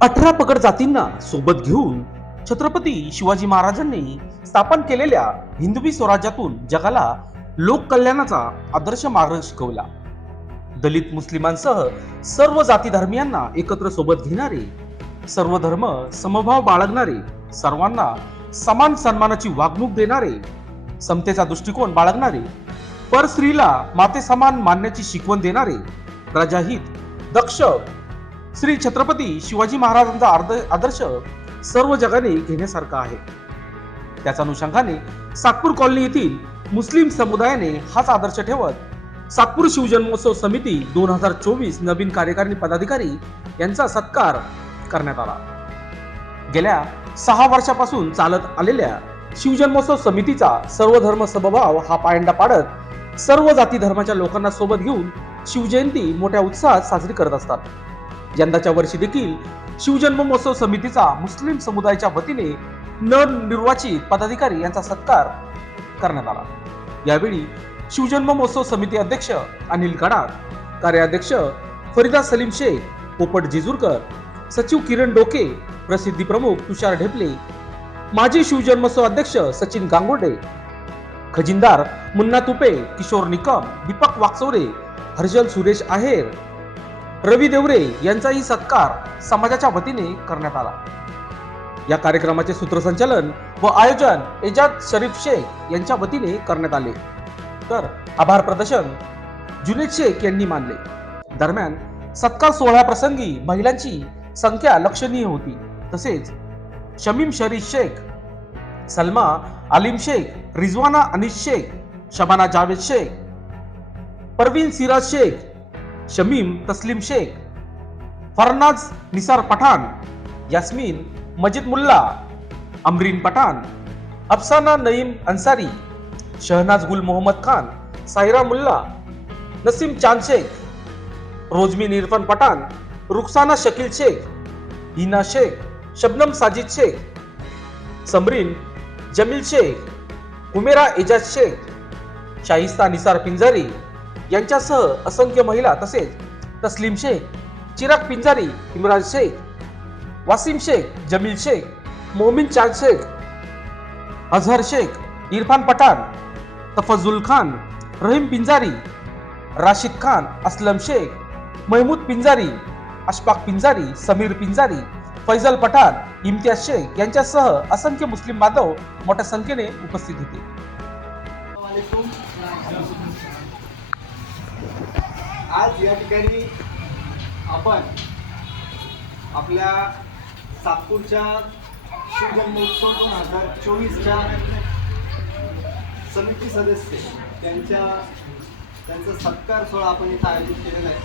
अठरा पगड जातींना सोबत घेऊन छत्रपती शिवाजी महाराजांनी स्थापन केलेल्या हिंदवी स्वराज्यातून जगाला लोककल्याणाचा आदर्श मार्ग शिकवला. दलित मुस्लिमांसह सर्व जाती धर्मियांना एकत्र सोबत घेणारे सर्व धर्म समभाव बाळगणारे सर्वांना समान सन्मानाची वागणूक देणारे समतेचा दृष्टिकोन बाळगणारे पर स्त्रीला माते समान मानण्याची शिकवण देणारे प्रजाहित दक्ष श्री छत्रपती शिवाजी महाराजांचा आदर्श सर्व जगाने घेण्यासारखा आहे. त्याच अनुषंगाने सातपूर कॉलनी येथील मुस्लिम समुदायाने हाच आदर्श ठेवत सातपूर शिवजन्मोत्सव समिती दोन हजार चोवीस नवीन कार्यकारिणी पदाधिकारी यांचा सत्कार करण्यात आला. गेल्या सहा वर्षापासून चालत आलेल्या शिवजन्मोत्सव समितीचा सर्व धर्म समभाव हा पायंडा पाडत सर्व जाती धर्माच्या लोकांना सोबत घेऊन शिवजयंती मोठ्या उत्साहात साजरी करत असतात. यंदाच्या वर्षी देखील शिवजन्म महोत्सव समितीचा मुस्लिम समुदायाच्या वतीने नवनिर्वाचित पदाधिकारी यांचा सत्कार करण्यात आला. यावेळी शिवजन्म महोत्सव समिती अध्यक्ष अनिल गडाख कार्याध्यक्ष फरीदा सलीम शेख पोपट जिजूरकर सचिव किरण डोके प्रसिद्धी प्रमुख तुषार ढेपले माजी शिवजन्मोत्सव अध्यक्ष सचिन गांगुर्डे खजिनदार मुन्ना तुपे किशोर निकम दीपक वाकचौरे हर्षल सुरेश आहेर रवी देवरे यांचाही सत्कार समाजाच्या वतीने करण्यात आला. या कार्यक्रमाचे सूत्रसंचालन व आयोजन एजाद शरीफ शेख यांच्या वतीने करण्यात आले. तर आभार प्रदर्शन जुनेद शेख यांनी मानले. दरम्यान सत्कार सोहळा प्रसंगी महिलांची संख्या लक्षणीय होती. तसेच शमीम शरीफ शेख सलमा आलिम शेख रिजवाना अनिस शेख शबाना जावेद शेख परवीन सिराज शेख शमीम तस्लीम शेख फरनाज निसार पठाण यास्मीन मजिद मुल्ला अमरीन पठाण अफसाना नईम अन्सारी शहनाज गुल मोहम्मद खान सायरा मुल्ला नसीम चांद शेख रोजमीन इरफान पठाण रुखसाना शकील शेख हिना शेख शबनम साजिद शेख समरीन जमील शेख उमेरा एजाज शेख शाहिस्ता निसार पिंजारी यांच्यासह असंख्य महिला तसेच तस्लीम शेख चिराग पिंजारी इम्रान शेख वासिम शेख जमील शेख मोमिन चांद शेख अझहर शेख इरफान पठाण तफजुल खान रहीम पिंजारी राशिद खान असलम शेख महमूद पिंजारी अशफाक पिंजारी समीर पिंजारी फैजल पठाण इम्तियाज शेख यांच्यासह असंख्य मुस्लिम बांधव मोठ्या संख्येने उपस्थित होते. आज या ठिकाणी आपण आपल्या सातपूरच्या शिवजन्मोत्सव दोन हजार चोवीसच्या समिती सदस्य त्यांच्या त्यांचा सत्कार सोहळा आपण इथं आयोजित केलेला आहे.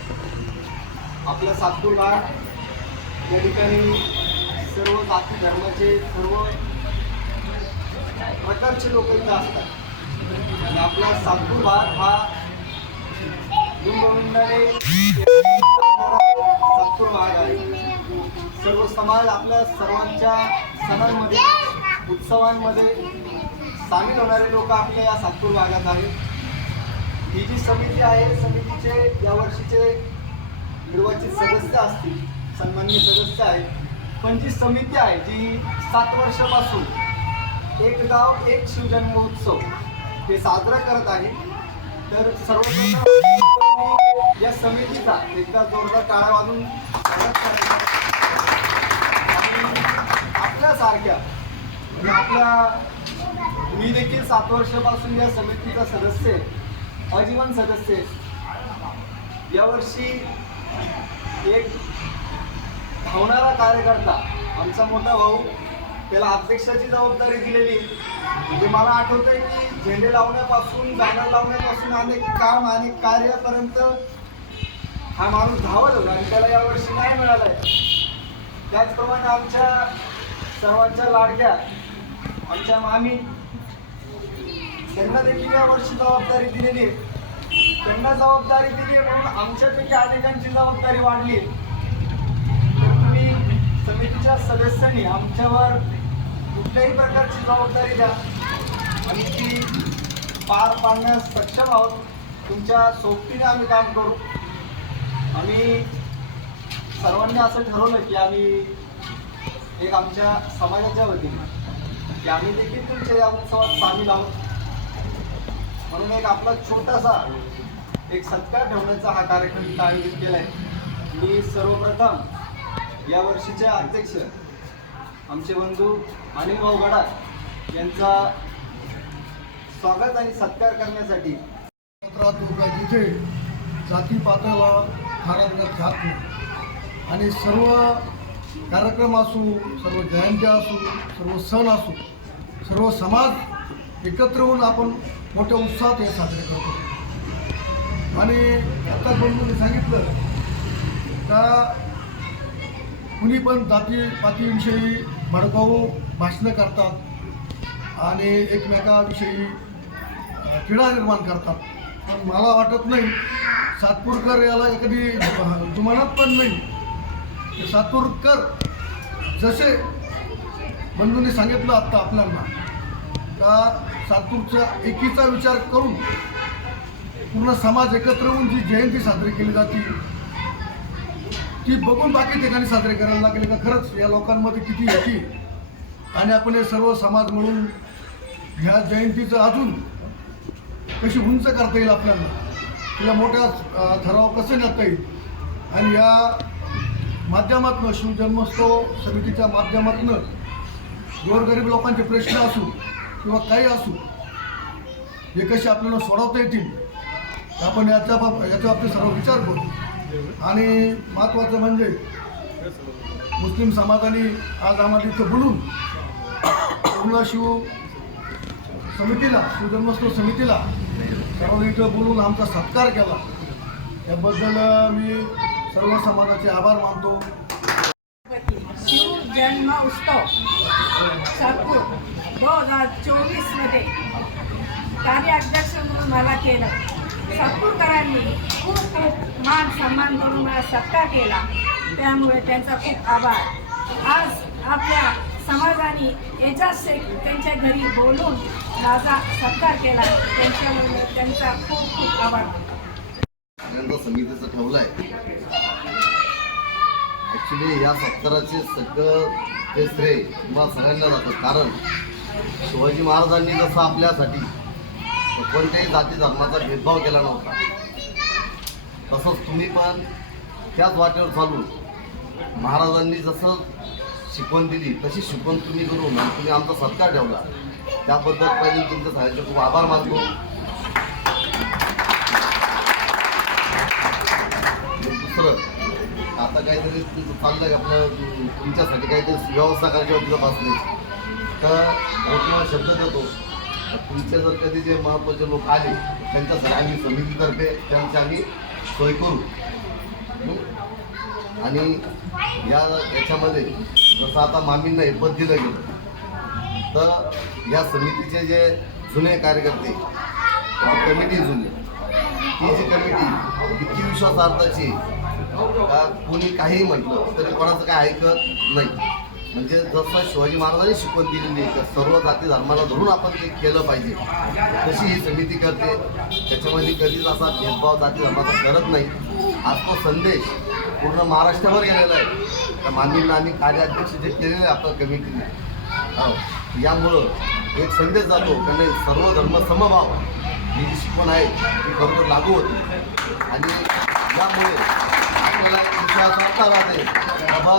आपला सातपूर भाग या ठिकाणी सर्व जाती धर्माचे सर्व प्रकारचे लोक इथं असतात. आणि आपला सातपूर भाग हा गोविंदाने सातपूर भाग आहे सर्व समाज आपल्या सर्वांच्या सणांमध्ये उत्सवांमध्ये सामील होणारे लोक आपल्या या सातपूर भागात आहेत. ही जी समिती आहे समितीचे या वर्षीचे निर्वाचित सदस्य असतील सन्मान्य सदस्य आहेत. पण जी समिती आहे जी सात वर्षापासून एक गाव एक शिवजन्मोत्सव हे साजरा करत आहे तर सर्वप्रथम या समितीचा एकदा जोरदार टाळा वाजून आपल्यासारख्या आपल्या मी देखील सात वर्षापासून या समितीचा सदस्य आजीवन सदस्य यावर्षी एक धावणारा कार्यकर्ता आमचा मोठा भाऊ त्याला अध्यक्षाची जबाबदारी दिलेली म्हणजे मला आठवतंय की झेंडे लावण्यापासून गाणं लावण्यापासून अनेक काम अनेक कार्यापर्यंत हा माणूस धावत होता आणि त्याला यावर्षी नाही मिळालंय. त्याचप्रमाणे आमच्या सर्वांच्या लाडक्या आमच्या मामी त्यांना देखील यावर्षी जबाबदारी दिलेली आहे. त्यांना जबाबदारी दिली आहे म्हणून आमच्यापैकी अनेकांची जबाबदारी वाढली आहे. तुम्ही समितीच्या सदस्यांनी आमच्यावर कुठल्याही प्रकारची जबाबदारी द्या. आणि ती पार पाडण्यास सक्षम आहोत. तुमच्या सोबतीने आम्ही काम करू. आम्ही सर्वांनी असं ठरवलं की आम्ही एक आमच्या समाजाच्या वतीने की आम्ही देखील तुमच्या या उत्सवात सामील आहोत. म्हणून एक आपला छोटासा एक सत्कार ठेवण्याचा हा कार्यक्रम इथं आयोजित केला आहे मी सर्वप्रथम या वर्षीचे अध्यक्ष आमचे बंधू अनिलभाऊ गडाख यांचा स्वागत आणि सत्कार करण्यासाठी जाती पातळीला फारागत घात नाही. आणि सर्व कार्यक्रम असू सर्व जयंत्या असू सर्व सण असू सर्व समाज एकत्र होऊन आपण मोठ्या उत्साहात हे साजरे करतो. आणि आता बंधूंनी सांगितलं का कुणी पण जाती पातीविषयी भडकाऊ भाषणं करतात आणि एकमेकाविषयी क्रीडा निर्माण करतात. पण मला वाटत नाही सातपूरकर याला कधी जुमानात पण नाही. सातपूरकर जसे बंधूंनी सांगितलं आत्ता आपल्याला का सातपूरच्या एकीचा विचार करून पूर्ण समाज एकत्र होऊन जी जयंती साजरी केली जाते ती बघून बाकी ठिकाणी साजरे करायला लागले का? खरंच या लोकांमध्ये किती एकी. आणि आपण हे सर्व समाज म्हणून ह्या जयंतीचं अजून कशी उंच करता येईल आपल्याला? तिला मोठ्या ठराव कसं नेता येईल? आणि या माध्यमातून शिवजन्मोत्सव समितीच्या माध्यमातनं गोरगरीब लोकांचे प्रश्न असू किंवा काही असू हे कसे आपल्याला सोडवता येतील आपण याच्या बाब याच्या बाबतीत सर्व विचार करू. आणि महत्त्वाचं म्हणजे मुस्लिम समाजाने आज आम्हाला इथं बोलून पूर्ण शिव समितीला शिवजन्मोत्सव समितीला सर्व इथं बोलून आमचा सत्कार केला. त्याबद्दल मी सर्व समाजाचे आभार मानतो. शिव जन्म उत्सव सातपूर दोन हजार चोवीसमध्ये कार्याध्यक्ष म्हणून मला केलं. सातपूरकरांनी खूप खूप मान सन्मान करून मला सत्कार केला. त्यामुळे त्यांचा खूप आभार. आज आपल्या समाजाने एजाज शेख त्यांच्या घरी बोलून माझा सत्कार केला. त्यांच्यामुळे त्यांचा खूप खूप आभार. सगळ्यांचा समितीचं ठेवलं आहे ॲक्च्युली या सत्काराचे सगळं ते श्रेय तुम्हाला सगळ्यांना जातं. कारण शिवाजी महाराजांनी जसं आपल्यासाठी कोणत्याही जाती धर्माचा भेदभाव केला नव्हता. तसंच तुम्ही पण त्याच वाटेवर चालून महाराजांनी जसं शिकवण दिली तशी शिकवण तुम्ही करून तुम्ही आमचा सत्कार ठेवला. त्याबद्दल पहिले तुमच्या साहेबचे खूप आभार मानतो. दुसरं आता काहीतरी तुमचं चाललंय आपलं तुमच्यासाठी काहीतरी व्यवस्था करायची होती तिथं तर तुम्हाला शब्द देतो. तुमच्या जर कधी जे महत्त्वाचे लोक आले त्यांच्यासाठी आम्ही समितीतर्फे त्यांची आम्ही सोय करू. आणि या याच्यामध्ये जसं आता मामींना हे पद दिलं गेलं तर या समितीचे जे जुने कार्यकर्ते कमिटी जुनी ही जी कमिटी इतकी विश्वासार्थाची का कोणी काहीही म्हटलं तरी कोणाचं काय ऐकत नाही. म्हणजे जसं शिवाजी महाराजांनी शिकवण दिलेली आहे सर्व जाती धर्माला धरून आपण ते केलं पाहिजे. तशी ही समिती करते. त्याच्यामध्ये कधीच असा भेदभाव जाती धर्माचा करत नाही. आज तो संदेश पूर्ण महाराष्ट्रावर गेलेलं आहे. तर मामींना आम्ही कार्याध्यक्ष जे केलेले आपल्या कमिटीने हो. यामुळं एक संदेश जातो त्याने सर्व धर्म समभाव ही जी शिकवण आहे ती खरोखर लागू होती. आणि यामुळे आपल्याला एक राहते बाबा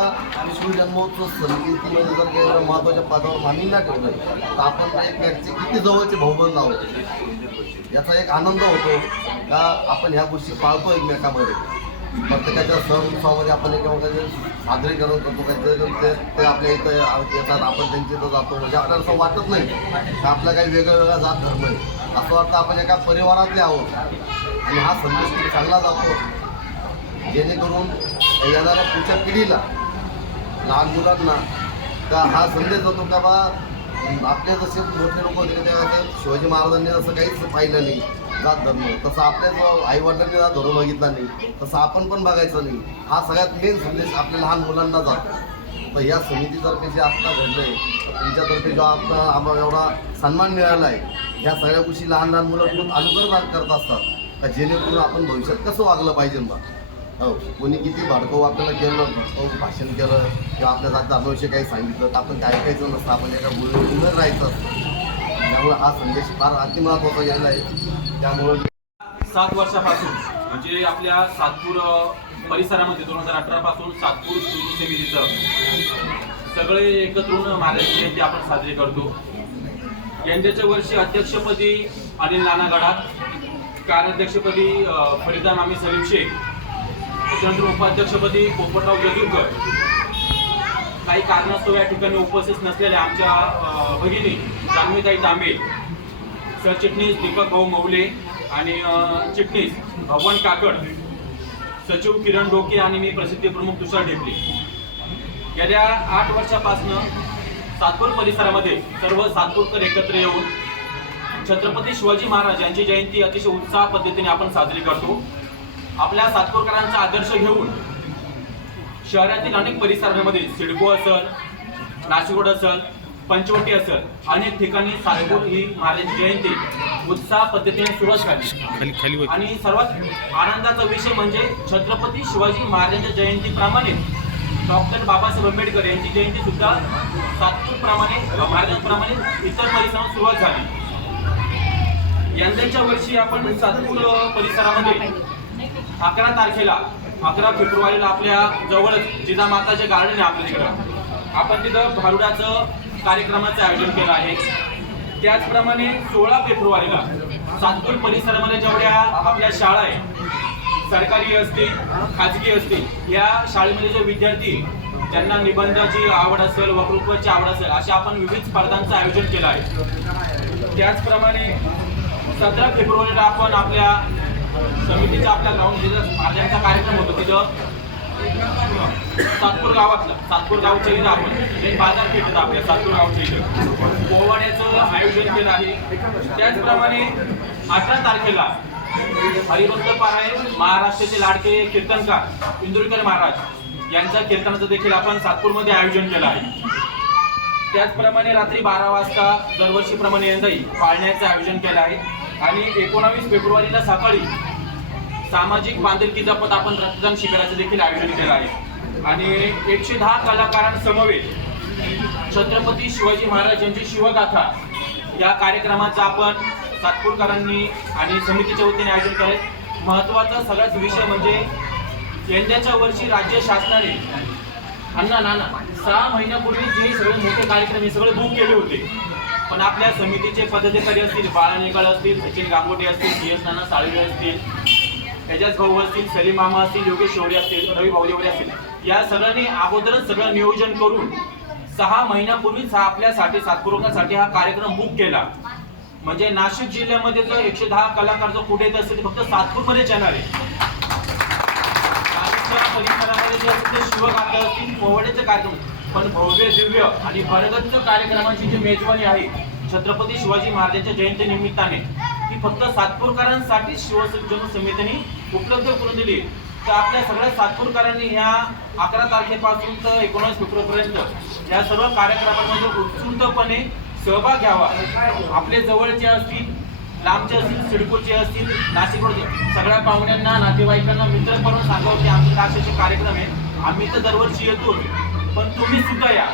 शिवजन्मोत्सव समितीमध्ये जर काही जर महत्त्वाच्या पदावर मामींना ठेवलं तर आपण त्या एक व्यक्ती किती जवळचे भाऊबंद आहोत? याचा एक आनंद होतो का आपण ह्या गोष्टी पाळतो एकमेकामध्ये? प्रत्येकाच्या सण उत्सवामध्ये आपण एकमेकाचे सादरीकरण करतो. काहीतरी ते ते आपल्या इथं येतात आपण त्यांच्या इथं जातो. म्हणजे आपल्याला असं वाटत नाही का आपला काही वेगळा वेगळा जात धर्म आहे. असं वाटतं आपण एका परिवारातले आहोत. आणि हा संदेश चांगला जातो. जेणेकरून येणाऱ्या पुढच्या पिढीला लहान मुलांना का हा संदेश जातो का बा आपले जसे मोठे लोक होते त्या शिवाजी महाराजांनी असं काहीच पाहिलं नाही जात धर्म. तसं आपल्या आईवडिलांनी जात धर्म बघितला नाही तसं आपण पण बघायचं नाही. हा सगळ्यात मेन संदेश आपल्या लहान मुलांना जातो. तर या समितीतर्फे जे आत्ता घडलंय तुमच्यातर्फे जो आत्ता आम्हाला एवढा सन्मान मिळाला आहे ह्या सगळ्या गोष्टी लहान लहान मुलं खूप अनुकरण करत असतात. का जेणेकरून आपण भविष्यात कसं वागलं पाहिजे बा? हो कोणी किती भडकाऊ आपल्याला केलं भडकाऊ भाषण केलं किंवा आपल्या जात धर्माविषयी काही सांगितलं तर आपण ते ऐकायचं नसतं आपण एका बोलून राहायचं असतं. त्यामुळे हा संदेश फार अतिमहत्वाचा गेलेला आहे. त्यामुळे सात वर्षापासून म्हणजे आपल्या सातपूर परिसरामध्ये दोन हजार अठरापासून सातपूर समितीचं सगळे एकत्रून महाराष्ट्र महाराज जयंती आपण साजरी करतो. यंदाच्या वर्षी अध्यक्षपदी अनिल नाना गडात कार्याध्यक्षपदी अ, फरीदा मामी सलीम शेख त्याच्यानंतर उपाध्यक्षपदी पोपटराव जजूरकर. काही कारणास्तव या ठिकाणी उपस्थित नसलेल्या आमच्या भगिनी जान्हवीताई तांबे सरचिटणीस दीपक भाऊ मौले आणि चिटणीस भगवान काकड सचिव किरण डोके आणि मी प्रसिद्धी प्रमुख तुषार ढेपले. गेल्या आठ वर्षापासनं सातपूर परिसरामध्ये सर्व सातपूरकर एकत्र येऊन छत्रपती शिवाजी महाराज यांची जयंती अतिशय उत्साह पद्धतीने आपण साजरी करतो. आपल्या सातपूरकरांचा आदर्श घेऊन शहरातील अनेक परिसरांमध्ये सिडको असल नाशिक रोड असल पंचवटी असल अनेक ठिकाणी सातपूर ही महाराज जयंती उत्साह पद्धतीने सुरुवात झाली. आणि सर्वात आनंदाचा विषय म्हणजे छत्रपती शिवाजी महाराजांच्या जयंतीप्रमाणे डॉक्टर बाबासाहेब आंबेडकर यांची जयंती सुद्धा सातपूर प्रमाणे महाराजांप्रमाणे इतर परिसरात सुरुवात झाली. यंदाच्या वर्षी आपण सातपूर परिसरामध्ये अकरा तारखेला अकरा फेब्रुवारीला आपल्या जवळच जिजामाताचे गार्डन आहे आपल्या तिकडं आपण तिथं भारुडाचं कार्यक्रमाचं आयोजन केलं आहे. त्याचप्रमाणे सोळा फेब्रुवारीला सातपूर परिसरामध्ये जेवढ्या आपल्या शाळा आहे सरकारी असतील खाजगी असतील या शाळेमध्ये जे विद्यार्थी त्यांना निबंधाची आवड असेल वक्तृत्वाची आवड असेल अशा आपण विविध स्पर्धांचं आयोजन केलं आहे. त्याचप्रमाणे सतरा फेब्रुवारीला आपण आपल्या समितीचा आपल्या ग्राउंड जिथं महाराजांचा कार्यक्रम होतो. तिथं सातपूर गावातलं सातपूर गावच्या इथं आपण एक बाजारपेठ आपल्या सातपूर गावच्या इथं. पोवाड्याचं आयोजन केलं आहे. त्याचप्रमाणे अठरा तारखेला हरिभक्त पाराय महाराष्ट्राचे लाडके कीर्तनकार इंदुरकर महाराज यांच्या कीर्तनाचं देखील आपण सातपूरमध्ये आयोजन केलं आहे. त्याचप्रमाणे रात्री बारा वाजता दरवर्षीप्रमाणे यंदाही पाळण्याचं आयोजन केलं आहे. आणि एकोणावीस फेब्रुवारीला सकाळी सामाजिक बांधिलकी जपत आपण रक्तदान शिबिराचं देखील आयोजन केलं आहे. आणि एकशे दहा कलाकारांसमवेत छत्रपती शिवाजी महाराज यांची शिवगाथा या कार्यक्रमाचं आपण सातपूरकरांनी आणि समितीच्या वतीने आयोजन केलं महत्त्वाचा सगळ्याच विषय म्हणजे यंदाच्या वर्षी राज्य शासनाने अण्णा नाना सहा महिन्यापूर्वी जे सगळे मोठे कार्यक्रम हे सगळे बुक केले होते. पण आपल्या समितीचे पदाधिकारी असतील बाळा निकाळ असतील सचिन गांगोटे असतील सी एस नाना साळवे असतील एजाज भाऊ असतील सलीम मामा असतील योगेश शौर्य असतील रवी भाऊदेवडे असतील या सगळ्यांनी अगोदरच सगळं नियोजन करून सहा महिन्यापूर्वीच हा आपल्यासाठी सातपुरकासाठी हा कार्यक्रम बुक केला. म्हणजे नाशिक जिल्ह्यामध्ये जर एकशे दहा कलाकार जर कुठे येत असेल फक्त सातपूरमध्येच येणार आहे. नाशिकच्या परिसरामध्ये जे असतील ते शिवगाथा असतील पोवड्याचे कार्यक्रम पण भव्य दिव्य आणि भरगच्च कार्यक्रमाची जी मेजवानी आहे छत्रपती शिवाजी महाराजांच्या जयंती निमित्ताने ती फक्त सातपूरकरांसाठी शिवजन समितीने उपलब्ध करून दिली. तर आपल्या सगळ्या सातपूरकरांनी ह्या अकरा तारखेपासून तर एकोणीस फेब्रुवारीपर्यंत या सर्व कार्यक्रमांमध्ये उत्सुकपणे सहभाग घ्यावा. आपले जवळचे असतील लांबचे असतील सिडकोचे असतील नाशिकमध्ये सगळ्या पाहुण्यांना नातेवाईकांना मित्र करून सांगावं की आमचे असे कार्यक्रम आहे आम्ही तर दरवर्षी येतो पण तुम्ही सुद्धा या.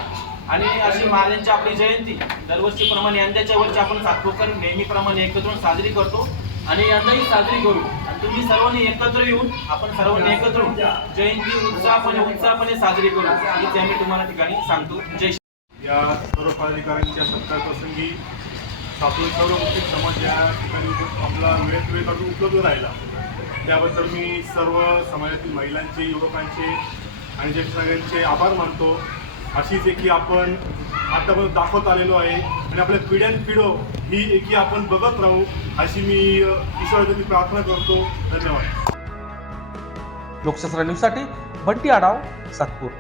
आणि अशी महाराजांची आपली जयंती. दरवर्षीप्रमाणे यंदाच्या वर्षी आपण सातपूरकर नेहमीप्रमाणे एकत्र साजरी करतो. आणि यंदाही साजरी करू. तुम्ही सर्वांनी एकत्र येऊन आपण सर्वांनी एकत्र येऊन जयंती उत्साहपणे उत्साहपणे साजरी करू. हीच आम्ही तुम्हाला ठिकाणी सांगतो. जय या सर्व पदाधिकाऱ्यांच्या सत्कार प्रसंगी सातूर सर्व मुस्लिम समाज या ठिकाणी आपला वेळेत वेळ काढून उपलब्ध राहिला. त्याबद्दल मी सर्व समाजातील महिलांचे युवकांचे आणि ज्येष्ठ नागरिकांचे आभार मानतो. अशीच एकी आपण आतापर्यंत दाखवत आलेलो आहे. आणि आपल्या पिढ्यान पिढो ही एकी आपण बघत राहू अशी मी ईश्वराची प्रार्थना करतो. धन्यवाद. लोकशास्त्र न्यूजसाठी भट्टी आढाव सातपूर.